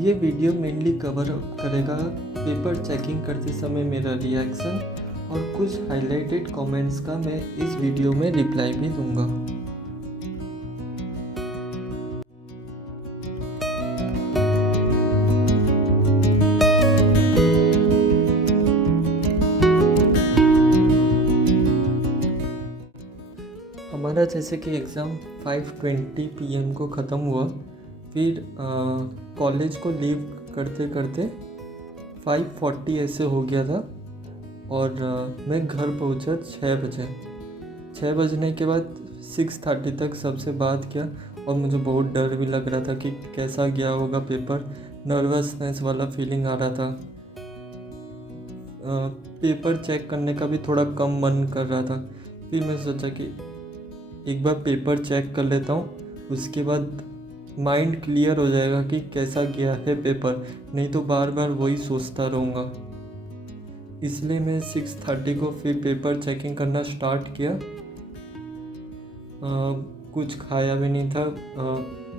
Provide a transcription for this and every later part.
ये video mainly cover करेगा paper checking करते समय मेरा रिएक्शन और कुछ हाइलाइटेड कमेंट्स का मैं इस वीडियो में रिप्लाई भी दूंगा। हमारा जैसे कि एग्ज़ाम 5:20 PM को ख़त्म हुआ, फिर कॉलेज को लीव करते करते 5:40 ऐसे हो गया था और मैं घर पहुंचा 6 बजे। 6 बजने के बाद 6:30 तक सबसे बात किया और मुझे बहुत डर भी लग रहा था कि कैसा गया होगा पेपर। नर्वसनेस वाला फीलिंग आ रहा था। पेपर चेक करने का भी थोड़ा कम मन कर रहा था। फिर मैं सोचा कि एक बार पेपर चेक कर लेता हूँ, उसके बाद माइंड क्लियर हो जाएगा कि कैसा गया है पेपर, नहीं तो बार बार वही सोचता रहूँगा। इसलिए मैं 6:30 को फिर पेपर चेकिंग करना स्टार्ट किया। कुछ खाया भी नहीं था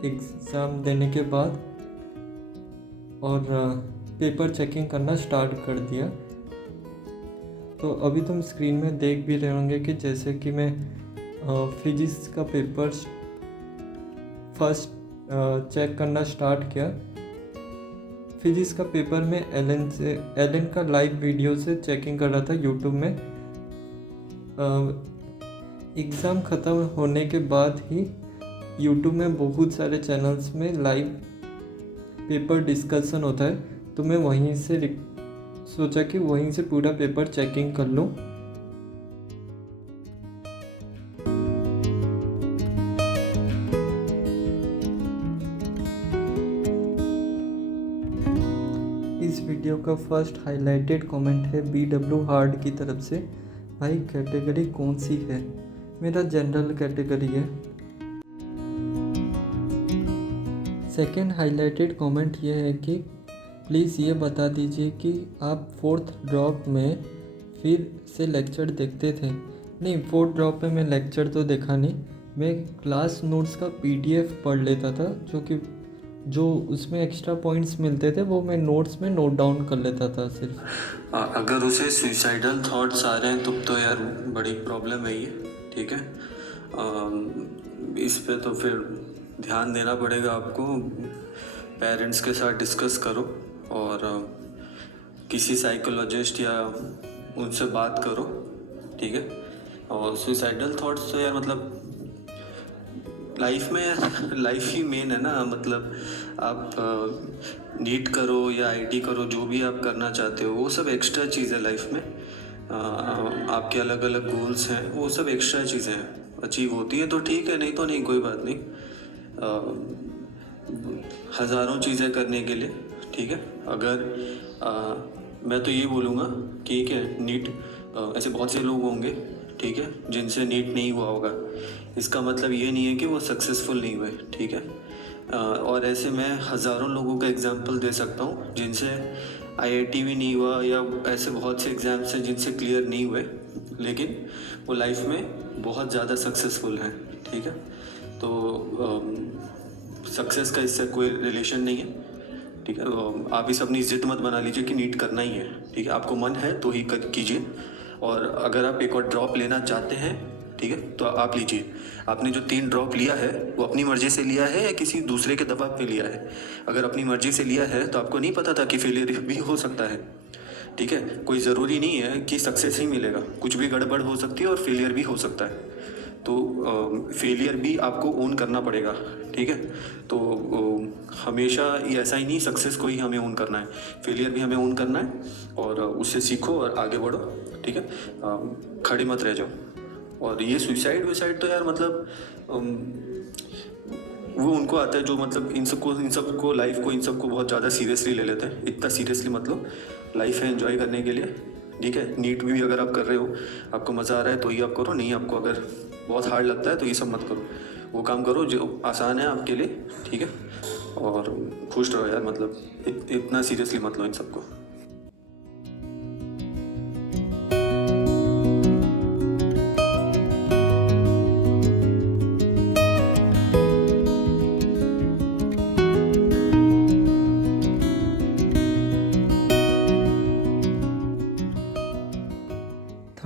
एग्ज़ाम देने के बाद और पेपर चेकिंग करना स्टार्ट कर दिया। तो अभी तुम स्क्रीन में देख भी रहे होंगे कि जैसे कि मैं फिजिक्स का पेपर फर्स्ट चेक करना स्टार्ट किया। फिजिक्स का पेपर में एलन का लाइव वीडियो से चेकिंग कर रहा था यूट्यूब में। एग्ज़ाम ख़त्म होने के बाद ही यूट्यूब में बहुत सारे चैनल्स में लाइव पेपर डिस्कशन होता है, तो मैं वहीं से सोचा कि वहीं से पूरा पेपर चेकिंग कर लूँ। इस वीडियो का फर्स्ट हाइलाइटेड कमेंट है BW हार्ड की तरफ से। भाई कैटेगरी कौन सी है? मेरा जनरल कैटेगरी है। सेकेंड हाइलाइटेड कमेंट यह है कि प्लीज़ ये बता दीजिए कि आप 4th ड्रॉप में फिर से लेक्चर देखते थे। नहीं, 4th ड्रॉप में मैं लेक्चर तो देखा नहीं। मैं क्लास नोट्स का PDF पढ़ लेता था, जो उसमें एक्स्ट्रा पॉइंट्स मिलते थे वो मैं नोट्स में नोट डाउन कर लेता था सिर्फ। अगर उसे सुइसाइडल थॉट्स आ रहे हैं तो यार बड़ी प्रॉब्लम है ये, ठीक है। इस पे तो फिर ध्यान देना पड़ेगा आपको। पेरेंट्स के साथ डिस्कस करो और किसी साइकोलॉजिस्ट या उनसे बात करो, ठीक है। और सुइसाइडल थॉट्स तो यार मतलब लाइफ ही मेन है ना। मतलब आप नीट करो या आईटी करो, जो भी आप करना चाहते हो वो सब एक्स्ट्रा चीज़ है लाइफ में। आपके अलग अलग गोल्स हैं, वो सब एक्स्ट्रा चीज़ें हैं। अचीव होती है तो ठीक है, नहीं तो नहीं, कोई बात नहीं। हज़ारों चीज़ें करने के लिए, ठीक है। अगर मैं तो ये बोलूँगा कि ठीक है, नीट ऐसे बहुत से लोग होंगे, ठीक है, जिनसे नीट नहीं हुआ होगा। इसका मतलब ये नहीं है कि वो सक्सेसफुल नहीं हुए, ठीक है। और ऐसे मैं हज़ारों लोगों का एग्जांपल दे सकता हूँ जिनसे आईआईटी भी नहीं हुआ, या ऐसे बहुत से एग्ज़ाम्स हैं जिनसे क्लियर नहीं हुए, लेकिन वो लाइफ में बहुत ज़्यादा सक्सेसफुल हैं, ठीक है। तो सक्सेस का इससे कोई रिलेशन नहीं है, ठीक है। आप इस अपनी ज़िद मत बना लीजिए कि नीट करना ही है, ठीक है। आपको मन है तो ही कीजिए। और अगर आप एक और ड्रॉप लेना चाहते हैं, ठीक है, तो आप लीजिए। आपने जो 3 ड्रॉप लिया है वो अपनी मर्ज़ी से लिया है या किसी दूसरे के दबाव पे लिया है? अगर अपनी मर्ज़ी से लिया है तो आपको नहीं पता था कि फेलियर भी हो सकता है, ठीक है। कोई ज़रूरी नहीं है कि सक्सेस ही मिलेगा, कुछ भी गड़बड़ हो सकती है और फेलियर भी हो सकता है। तो फेलियर भी आपको ओन करना पड़ेगा, ठीक है। तो हमेशा ये ऐसा ही नहीं सक्सेस को ही हमें ओन करना है, फेलियर भी हमें ओन करना है। और उससे सीखो और आगे बढ़ो, ठीक है। खड़े मत रह जाओ। और ये सुसाइड तो यार मतलब वो उनको आता है जो मतलब इन सबको लाइफ को इन सबको बहुत ज़्यादा सीरियसली ले लेते हैं। इतना सीरियसली मतलब लाइफ है एंजॉय करने के लिए, ठीक है। नीट भी अगर आप कर रहे हो, आपको मज़ा आ रहा है तो ही आप करो, नहीं आपको अगर बहुत हार्ड लगता है तो ये सब मत करो। वो काम करो जो आसान है आपके लिए, ठीक है। और खुश रहो यार, मतलब इतना सीरियसली मत लो इन सबको।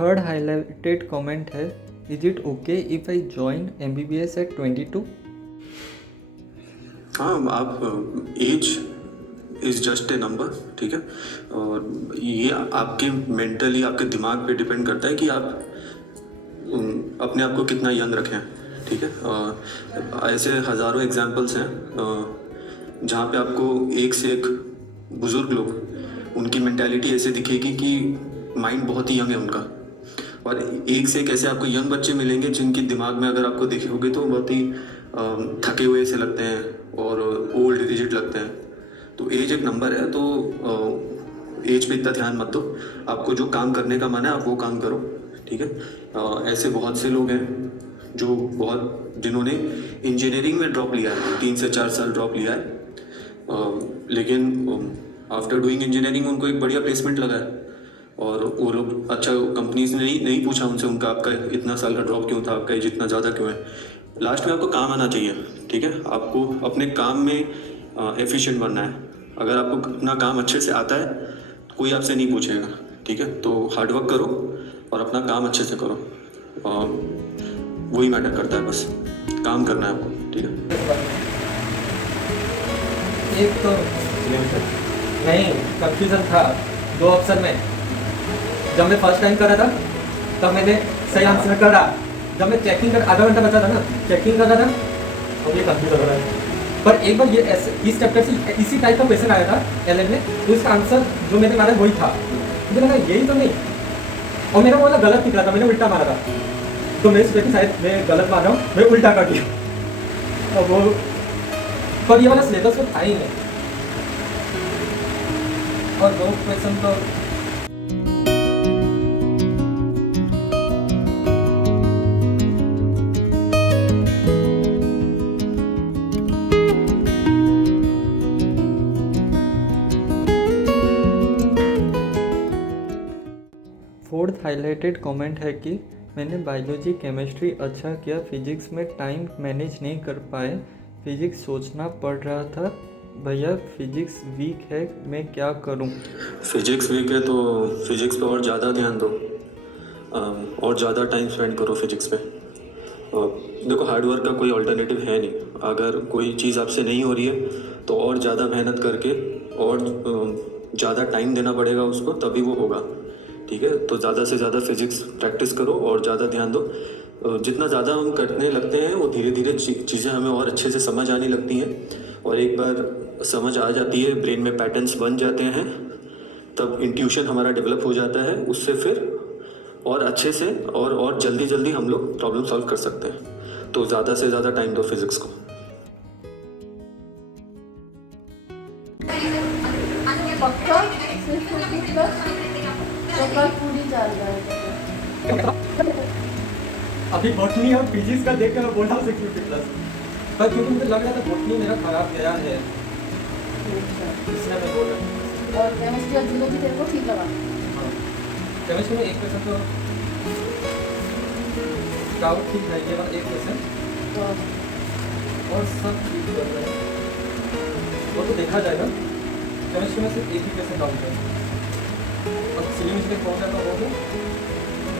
थर्ड हाईलाइटेड कमेंट है, is it okay if I join MBBS at 22? हाँ, आप age is just a number, ठीक है। और ये आपके मेंटली, आपके दिमाग पे डिपेंड करता है कि आप अपने आप को कितना यंग रखें, ठीक है। ऐसे हज़ारों एग्जांपल्स हैं जहाँ पे आपको एक से एक बुज़ुर्ग लोग, उनकी मेंटालिटी ऐसे दिखेगी कि माइंड बहुत ही यंग है उनका, और एक से एक ऐसे आपको यंग बच्चे मिलेंगे जिनके दिमाग में अगर आपको देखे होगे तो बहुत ही थके हुए से लगते हैं और ओल्ड रिजिड लगते हैं। तो एज एक नंबर है, तो एज पे इतना ध्यान मत दो। आपको जो काम करने का मन है आप वो काम करो, ठीक है। ऐसे बहुत से लोग हैं जिन्होंने इंजीनियरिंग में ड्रॉप लिया है, 3 से 4 साल ड्रॉप लिया है, लेकिन आफ्टर डूइंग इंजीनियरिंग उनको एक बढ़िया प्लेसमेंट लगा है, और वो लोग अच्छा, कंपनीज ने नहीं पूछा उनसे उनका आपका इतना साल का ड्रॉप क्यों था, आपका एज इतना ज़्यादा क्यों है। लास्ट में आपको काम आना चाहिए, ठीक है। आपको अपने काम में एफिशिएंट बनना है। अगर आपको अपना काम अच्छे से आता है तो कोई आपसे नहीं पूछेगा, ठीक है। तो हार्डवर्क करो और अपना काम अच्छे से करो, वही मैटर करता है, बस काम करना है आपको, ठीक है। एक तो नहीं, कंफ्यूजन था 2 ऑप्शन में। जब मैं फर्स्ट टाइम कर रहा था तब मैंने सही आंसर करा, जब मैं चेकिंग कर आधा घंटा बचा था ना, चेकिंग कर रहा था, और ये कंफ्यूज हो रहा है। पर एक बार ये इस चैप्टर से इसी टाइप का क्वेश्चन आया था LL में, तो इसका आंसर जो मैंने मारा वही था। मुझे लगा यही तो नहीं, और मेरा वो गलत निकला था, मैंने उल्टा मारा था। तो मैं सोचा कि शायद मैं गलत मार रहा हूँ, मैं उल्टा कर दिया। और वो पर ये वाला सिलेबस में था ही नहीं। और 2 क्वेश्चन तो फोर्थ हाईलाइटेड कमेंट है कि मैंने बायोलॉजी केमिस्ट्री अच्छा किया, फिजिक्स में टाइम मैनेज नहीं कर पाए, फिजिक्स सोचना पड़ रहा था, भैया फिजिक्स वीक है, मैं क्या करूं? फिजिक्स वीक है तो फिजिक्स पे और ज़्यादा ध्यान दो, और ज़्यादा टाइम स्पेंड करो फिजिक्स पे। देखो, हार्डवर्क का कोई अल्टरनेटिव है नहीं। अगर कोई चीज़ आपसे नहीं हो रही है तो और ज़्यादा मेहनत करके और ज़्यादा टाइम देना पड़ेगा उसको, तभी वो होगा, ठीक है। तो ज़्यादा से ज़्यादा फिजिक्स प्रैक्टिस करो और ज़्यादा ध्यान दो। जितना ज़्यादा हम करने लगते हैं वो धीरे धीरे चीज़ें हमें और अच्छे से समझ आने लगती हैं, और एक बार समझ आ जाती है, ब्रेन में पैटर्न्स बन जाते हैं, तब इंट्यूशन हमारा डेवलप हो जाता है। उससे फिर और अच्छे से और जल्दी जल्दी हम लोग प्रॉब्लम सॉल्व कर सकते हैं। तो ज़्यादा से ज़्यादा टाइम दो फिजिक्स को। पक्का सिर्फ 50+ तो कल पूरी चल रहा है। अभी बॉटनी और फिजिक्स का देख के मैं बोल रहा हूँ 650+, पर क्योंकि मुझे लग रहा था बॉटनी मेरा खराब गया है, इसलिए मैं बोल रहा हूँ। और केमिस्ट्री और जूलॉजी तेरे को ठीक लगा? हाँ, केमिस्ट्री में एक क्वेश्चन तो डाउट ठीक है, ये वाला एक क्वेश्चन, और सब ठीक कर रहे हैं, वो तो देखा जाएगा। केमिस्ट्री में सिर्फ एक ही क्वेश्चन डाउट है, और सिली मिस्टेक कौन सा तो हो गया,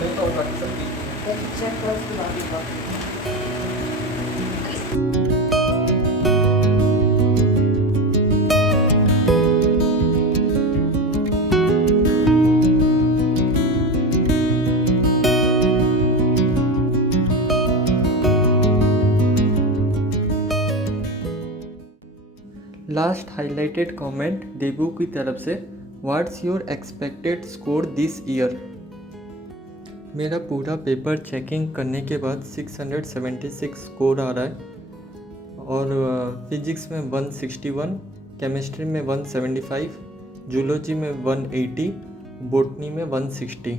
नहीं तो बाकी सब ठीक है। चेक कर उसके बाद ही लास्ट हाईलाइटेड कमेंट देबू की तरफ से, what's your expected score this year? मेरा पूरा पेपर चेकिंग करने के बाद 676 स्कोर आ रहा है, और फिजिक्स में 161, केमिस्ट्री में 175, जूलॉजी में 180, बॉटनी में 160।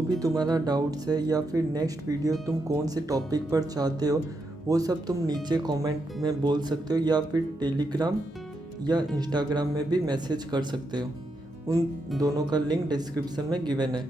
जो भी तुम्हारा डाउट्स है या फिर नेक्स्ट वीडियो तुम कौन से टॉपिक पर चाहते हो वो सब तुम नीचे कमेंट में बोल सकते हो या फिर टेलीग्राम या इंस्टाग्राम में भी मैसेज कर सकते हो। उन दोनों का लिंक डिस्क्रिप्शन में गिवन है।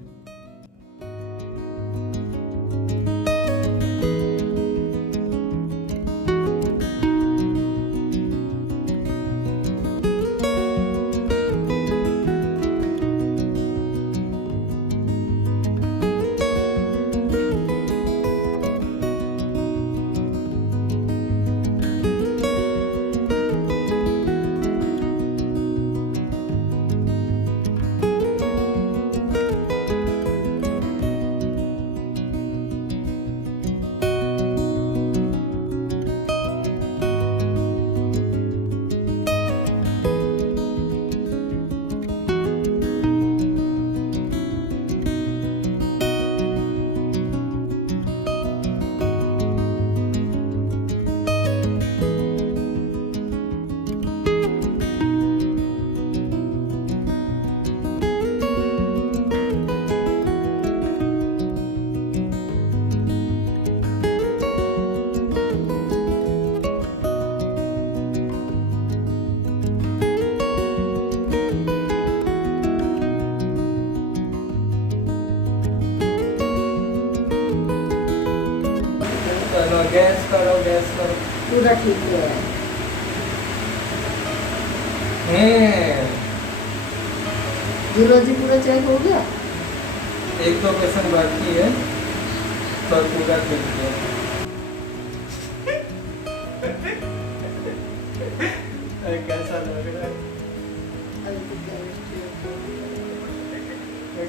चलो गैस करो पूरा ठीक है। जूलॉजी पूरा चेक हो गया। एक तो क्वेश्चन बाकी है पर पूरा ठीक है। कैसा लग रहा है?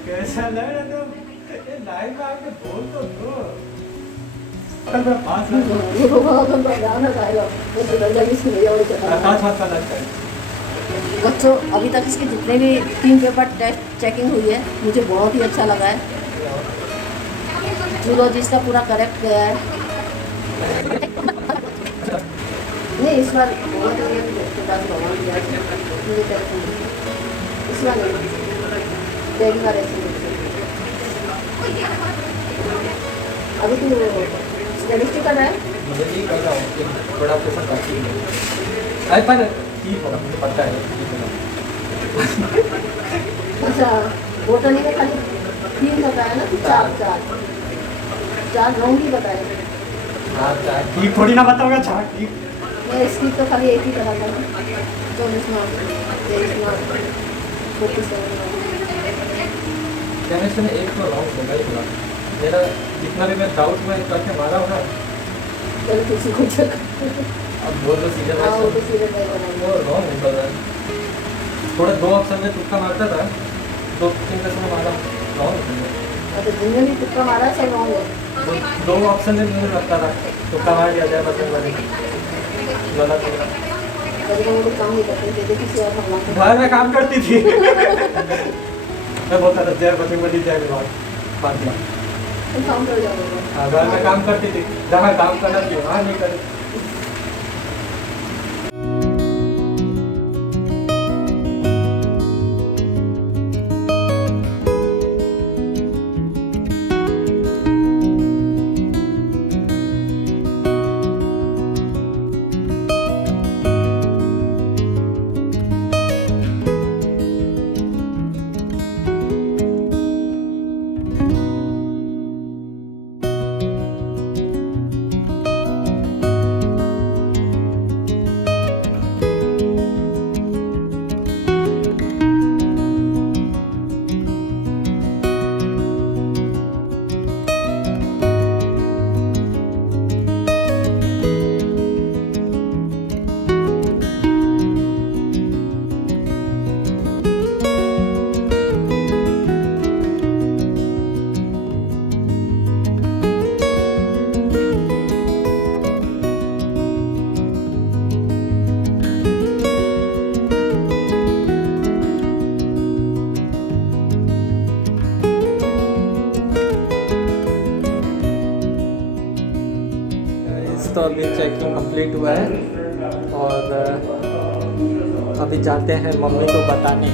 कैसा लग रहा है? तुम ये लाइव में आके बोल तो दो। मैं 5 लाख बच्चों अभी तक इसके जितने भी 3 पेपर टेस्ट चेकिंग हुई है मुझे बहुत ही अच्छा लगा है। जूलॉजी इसका पूरा करेक्ट गया है। नहीं इस बार इस बार देखना रहती अभी तो स्टैटिस्टिक कर रहा है। मुझे नहीं कर रहा हूँ बड़ा क्वेश्चन काफी है। आई पर ठीक होगा मुझे पता है ठीक होगा। अच्छा बोटनी में खाली 3 बताया ना, 4 रॉन्ग ही बताया। हाँ ठीक थोड़ी ना बताओगे। अच्छा ठीक मैं इसकी तो खाली एक ही करा था 24 मार्क्स 23 मार्क्स 47 केमिस्ट्री में एक तो रॉन्ग होगा ही होगा। मेरा जितना भी मैं डाउट में करके मारा होगा चलो किसी को चेक अब वो तो सीधे वो तो सीधे नहीं बनाएंगे। वो रॉन्ग होता था। थोड़ा 2 ऑप्शन में तुक्का मारता था 2-3 क्वेश्चन में मारा रॉन्ग होता था। अच्छा जिनने भी तुक्का मारा है सब रॉन्ग है। 2 ऑप्शन में मुझे लगता था तुक्का मार दिया जाए बस वाले गलत होगा। कभी कभी लोग काम नहीं करते थे किसी और हमला घर में काम करती थी। मैं बोलता था जय बजरंगबली जय बात तुम काम कर जाओगे। हाँ घर में काम करती थी जहाँ काम करना चाहिए वहाँ नहीं करे। तो अभी चेकिंग कंप्लीट हुआ है और अभी जाते हैं मम्मी को बताने।